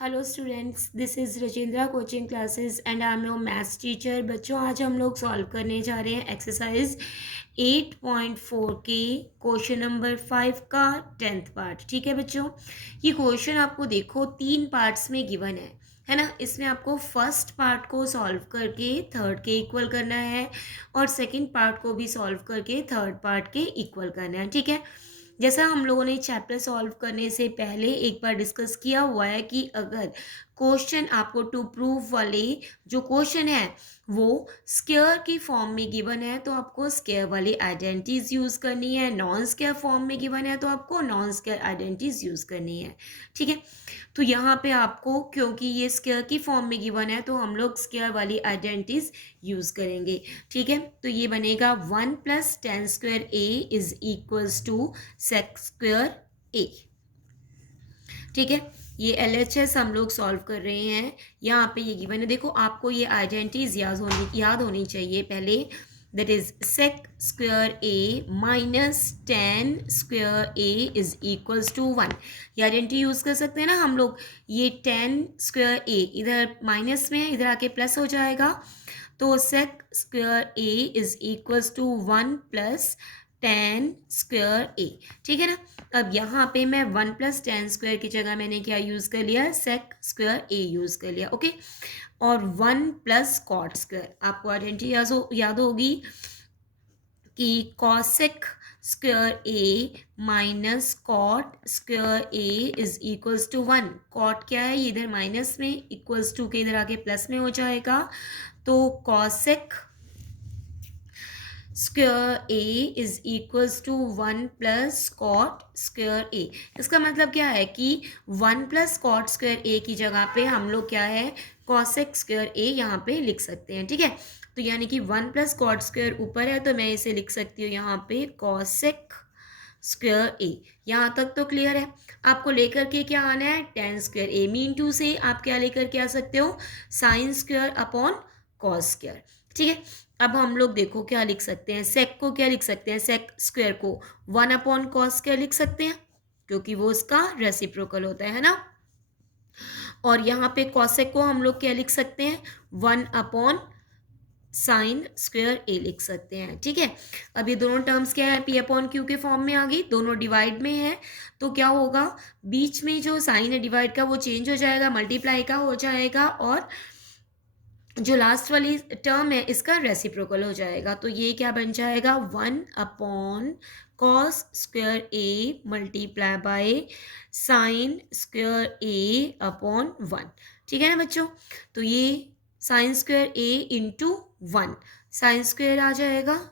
Hello students, this is Rajindra coaching classes and I am your maths teacher. बच्चों, आज हम लोग सॉल्व करने जा रहे हैं एक्सरसाइज 8.4 के क्वेश्चन नंबर 5 का 10th पार्ट। ठीक है बच्चों, ये क्वेश्चन आपको देखो 3 पार्ट्स में गिवन है ना। इसमें आपको फर्स्ट पार्ट को सॉल्व करके थर्ड के इक्वल करना है और सेकंड पार्ट को भी सॉल्व करके थर्ड पार्ट के इक्वल करना है। ठीक है, जैसा हम लोगों ने चैप्टर सॉल्व करने से पहले एक बार डिस्कस किया हुआ है कि अगर क्वेश्चन आपको टू प्रूव वाले जो क्वेश्चन है वो स्क्वायर की फॉर्म में गिवन है तो आपको स्क्वायर वाली आइडेंटिटीज यूज करनी है, नॉन स्क्वायर फॉर्म में गिवन है तो आपको नॉन स्क्वायर आइडेंटिटीज यूज करनी है। ठीक है, तो यहाँ पे आपको क्योंकि ये स्क्वायर की फॉर्म में गिवन है तो हम लोग स्क्वायर वाली आइडेंटिटीज यूज करेंगे। ठीक है, तो ये बनेगा 1 + tan² a is equals to sec square A. ठीक है, ये LHS हम लोग सॉल्व कर रहे हैं। यहाँ पे ये गिवन है, देखो आपको ये आइडेंटिटीज याद होनी चाहिए पहले। That is sec square A minus tan² a is equals to 1। ये आइडेंटिटी यूज कर सकते हैं ना हम लोग। ये tan² a इधर माइनस में है, इधर आके प्लस हो जाएगा, तो sec square A is equals to 1 + tan² a। ठीक है ना। अब यहाँ पे मैं 1 + tan² की जगह मैंने क्या यूज कर लिया, सेक स्क्वायर ए यूज कर लिया। ओके, और 1 + cot²। आपको आइडेंटिटी याद होगी कि cosec square A minus cot square A is equals to 1। Cot क्या है, ये इधर माइनस में, इक्वल्स टू के इधर आगे प्लस में हो जाएगा, तो cosec square A is equals to 1 + cot² A. इसका मतलब क्या है कि 1 + cot² ए की जगह पे हम लोग क्या है, कॉसेक स्क्वायर ए यहाँ पे लिख सकते हैं। ठीक है, तो यानी कि 1 + cot² ऊपर है तो मैं इसे लिख सकती हूँ यहाँ पे कॉसेक स्क्वायर ए। यहाँ तक तो क्लियर है। आपको लेकर के क्या आना है, tan² a मीन टू से आप क्या लेकर के आ सकते हो, sin² अपॉन cos²। ठीक है, अब हम लोग देखो क्या लिख सकते हैं, सेक को क्या लिख सकते हैं, सेक स्क्वायर को 1/cos² लिख सकते हैं क्योंकि वो उसका रेसिप्रोकल होता है ना। और यहाँ पे कॉसेक को हम लोग क्या लिख सकते हैं, 1/sin² a लिख सकते हैं। ठीक है, अब ये दोनों टर्म्स क्या है, P/Q के फॉर्म में आ गई, दोनों डिवाइड में है, तो क्या होगा, बीच में जो साइन है डिवाइड का वो चेंज हो जाएगा, मल्टीप्लाई का हो जाएगा, और जो लास्ट वाली टर्म है इसका रेसिप्रोकल हो जाएगा। तो ये क्या बन जाएगा, 1/cos² a multiply by sin² a upon 1। ठीक है ना बच्चों, तो ये sin² a इंटू 1 sin² आ जाएगा,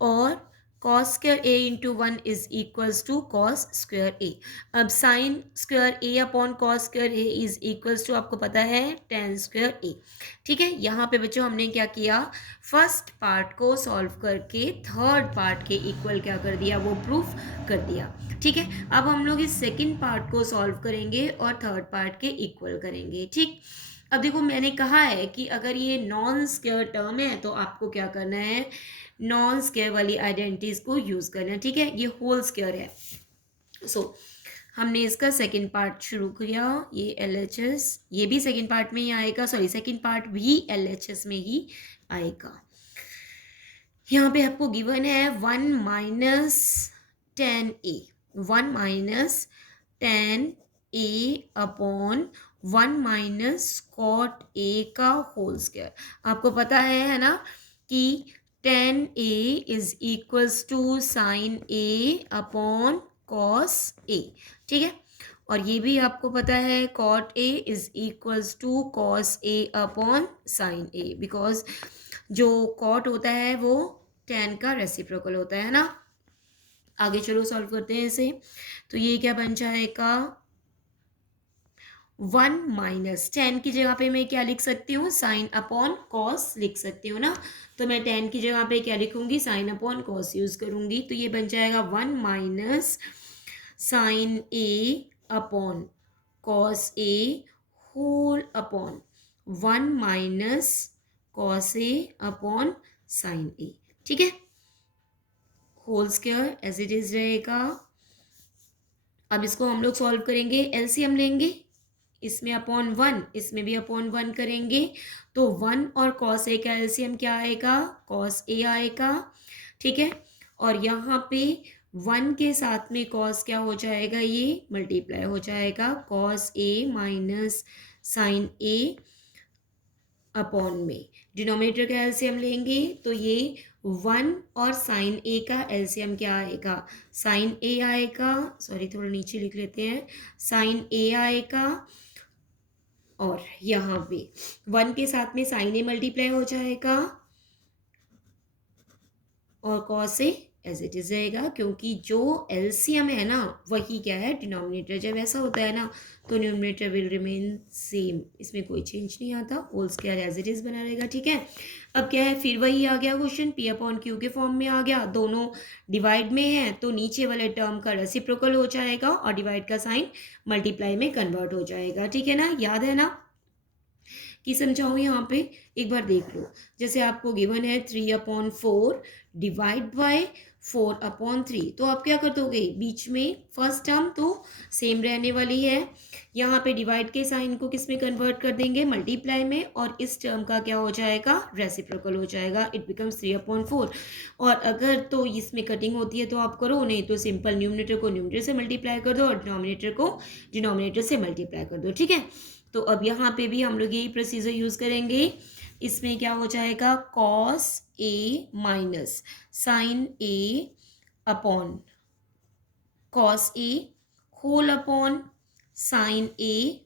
और cos² a into 1 is equals to cos² a। अब sin² a upon cos² a is equals to आपको पता है tan² a। ठीक है, यहाँ पे बच्चों हमने क्या किया, फर्स्ट पार्ट को सॉल्व करके थर्ड पार्ट के इक्वल क्या कर दिया, वो प्रूफ कर दिया। ठीक है, अब हम लोग इस सेकंड पार्ट को सॉल्व करेंगे और थर्ड पार्ट के इक्वल करेंगे। ठीक, अब देखो मैंने कहा है कि अगर ये नॉन स्क्वायर टर्म है तो आपको क्या करना है, नॉन स्क्वायर वाली आइडेंटिटीज को यूज करना है। ठीक है, ये होल स्क्वायर है, सो हमने इसका सेकंड पार्ट शुरू किया। ये LHS, ये भी सेकंड पार्ट में ही आएगा, सॉरी सेकंड पार्ट भी LHS में ही आएगा। यहाँ पे आपको गिवन है 1 - tan a, 1 - tan a upon 1 - cot a का होल स्क्वायर। आपको पता है ना कि tan a is equals to sin a upon cos a। ठीक है, और ये भी आपको पता है cot a is equals to cos a upon sin a, because जो cot होता है वो tan का रेसिप्रोकल होता है ना। आगे चलो सॉल्व करते हैं इसे, तो ये क्या बन जाएगा, 1 - tan की जगह पे मैं क्या लिख सकती हूँ, sin अपॉन cos लिख सकती हूँ ना। तो मैं tan की जगह पे क्या लिखूंगी, sin अपॉन cos यूज करूंगी, तो ये बन जाएगा 1 - sin a upon cos a whole upon 1 - cos a upon sin a। ठीक है, whole square as it is रहेगा। अब इसको हम लोग सॉल्व करेंगे, एलसीएम लेंगे, इसमें अपॉन 1, इसमें भी अपॉन 1 करेंगे तो 1 और कॉस ए का एलसीएम क्या आएगा, कॉस ए आएगा, ठीक है। और यहाँ पे 1 के साथ में कॉस क्या हो जाएगा, ये मल्टीप्लाई हो जाएगा, cos A minus sine A upon में डिनोमिनेटर का एलसीएम लेंगे तो ये 1 और साइन ए का एलसीएम क्या आएगा, साइन ए आएगा, सॉरी थोड़ा नीचे लिख लेते हैं, साइन ए आएगा और यहाँ पे 1 के साथ में साइन ए मल्टीप्लाई हो जाएगा और cos A as it is रहेगा, क्योंकि जो एलसीएम है ना वही क्या है, डिनोमिनेटर। जब ऐसा होता है ना तो न्यूमरेटर विल रिमेन सेम, इसमें कोई चेंज नहीं आता, whole square as it is बना रहेगा, ठीक है। अब क्या है, फिर वही आ गया क्वेश्चन, पी अपॉन क्यू के फॉर्म में आ गया, दोनों डिवाइड में है तो नीचे वाले टर्म का रेसिप्रोकल हो जाएगा और डिवाइड का साइन मल्टीप्लाई में कन्वर्ट हो जाएगा, ठीक है ना, याद है ना कि समझाऊँ यहाँ पे, एक बार देख लो। जैसे आपको गिवन है 3/4 डिवाइड बाय 4/3, तो आप क्या कर दोगे, बीच में फर्स्ट टर्म तो सेम रहने वाली है, यहाँ पे डिवाइड के साइन को किस में कन्वर्ट कर देंगे, मल्टीप्लाई में, और इस टर्म का क्या हो जाएगा, रेसिप्रोकल हो जाएगा, इट बिकम्स 3/4। और अगर तो इसमें कटिंग होती है तो आप करो, नहीं तो सिंपल न्यूमरेटर को न्यूमरेटर से मल्टीप्लाई कर दो और डिनोमिनेटर को डिनोमिनेटर से मल्टीप्लाई कर दो, ठीक है। तो अब यहाँ पे भी हम लोग यही प्रोसीजर यूज़ करेंगे, इसमें क्या हो जाएगा, cos A minus sine A upon cos A whole upon sine A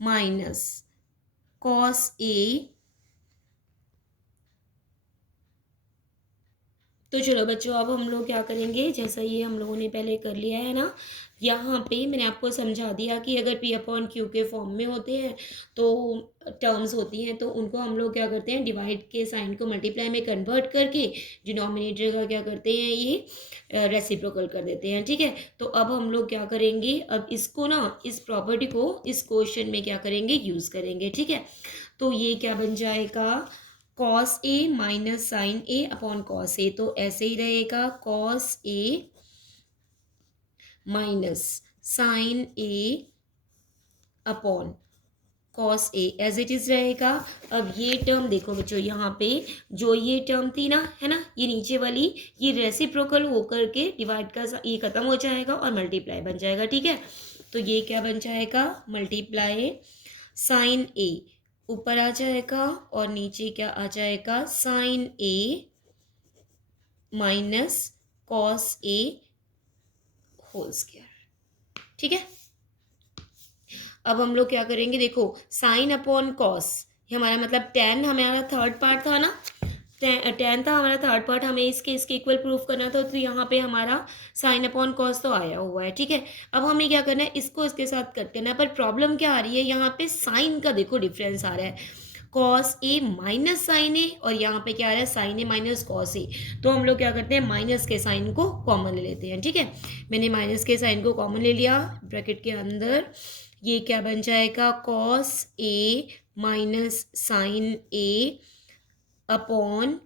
minus cos A. तो चलो बच्चों, अब हम लोग क्या करेंगे, जैसा ये हम लोगों ने पहले कर लिया है ना, यहाँ पे मैंने आपको समझा दिया कि अगर पी अपॉन क्यू के फॉर्म में होते हैं तो टर्म्स होती हैं तो उनको हम लोग क्या करते हैं, डिवाइड के साइन को मल्टीप्लाई में कन्वर्ट करके डिनोमिनेटर का क्या करते हैं, ये रेसिप्रोकल कर देते हैं, ठीक है। तो अब हम लोग क्या करेंगे, अब इसको ना, इस प्रॉपर्टी को इस क्वेश्चन में क्या करेंगे, यूज़ करेंगे, ठीक है। तो ये क्या बन जाएगा, cos A minus sine A upon cos A, तो ऐसे ही रहेगा, cos A minus sine A upon cos A as it is रहेगा। अब ये टर्म देखो बच्चों, यहाँ पे जो ये टर्म थी ना, है ना, ये नीचे वाली, ये रेसिप्रोकल होकर के डिवाइड का ये खत्म हो जाएगा और मल्टीप्लाई बन जाएगा, ठीक है। तो ये क्या बन जाएगा, मल्टीप्लाई साइन ए ऊपर आ जाएगा और नीचे क्या आ जाएगा, sign A minus cos A whole square, ठीक है। अब हम लोग क्या करेंगे, देखो साइन अपॉन कॉस, ये हमारा मतलब टेन हमारा थर्ड पार्ट था ना, टेन था हमारा थर्ड पार्ट, हमें इसके इक्वल प्रूफ करना था, तो यहाँ पे हमारा साइन अपॉन कॉस तो आया हुआ है, ठीक है। अब हमें क्या करना है, इसको इसके साथ कट करना है, पर प्रॉब्लम क्या आ रही है, यहाँ पे साइन का देखो डिफरेंस आ रहा है, कॉस ए माइनस साइन ए, और यहाँ पे क्या आ रहा है, sign A minus cos A. तो हम लोग क्या करते हैं, माइनस के साइन को कॉमन ले लेते हैं, ठीक है। मैंने माइनस के साइन को कॉमन ले लिया, ब्रैकेट के अंदर ये क्या बन जाएगा, cos A minus sine A upon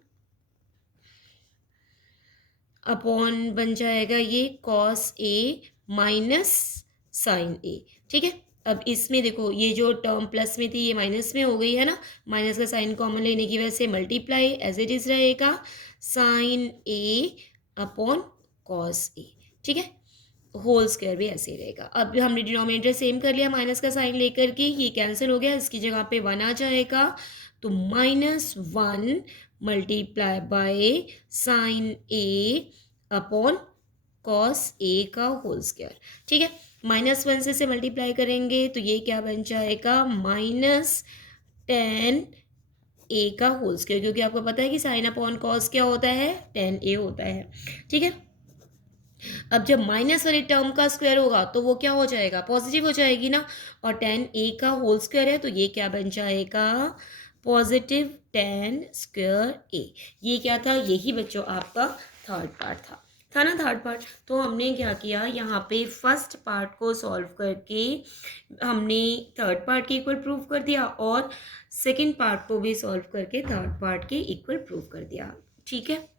बन जाएगा ये कॉस ए माइनस साइन ए, ठीक है। अब इसमें देखो, ये जो टर्म प्लस में थी ये माइनस में हो गई है ना, माइनस का साइन कॉमन लेने की वजह से मल्टीप्लाई एज इट इज रहेगा, साइन ए अपॉन कॉस ए, ठीक है। होल स्क्वायर भी ऐसे ही रहेगा। अब हमने डिनोमिनेटर सेम कर लिया, माइनस का साइन लेकर के, ये कैंसिल हो गया, इसकी जगह पे 1 आ जाएगा, तो -1 multiply by sine A upon cos A का होल स्क्वायर, ठीक है। -1 से मल्टीप्लाई करेंगे तो ये क्या बन जाएगा, -10 ए का होल स्क्वायर, क्योंकि आपको पता है कि साइन अपॉन कॉस क्या होता है, 10 ए होता है, ठीक है। अब जब माइनस वाले टर्म का स्क्वायर होगा तो वो क्या हो जाएगा, पॉजिटिव हो जाएगी ना, और 10 ए का होल स्क्वायर है तो ये क्या बन जाएगा, पॉजिटिव 10 स्क्वायर ए। ये क्या था, यही बच्चों आपका थर्ड पार्ट था ना, थर्ड पार्ट। तो हमने क्या किया, यहाँ पे फर्स्ट पार्ट को सॉल्व करके हमने थर्ड पार्ट के इक्वल प्रूव कर दिया और सेकंड पार्ट को भी सॉल्व करके थर्ड पार्ट के इक्वल प्रूव कर दिया, ठीक है।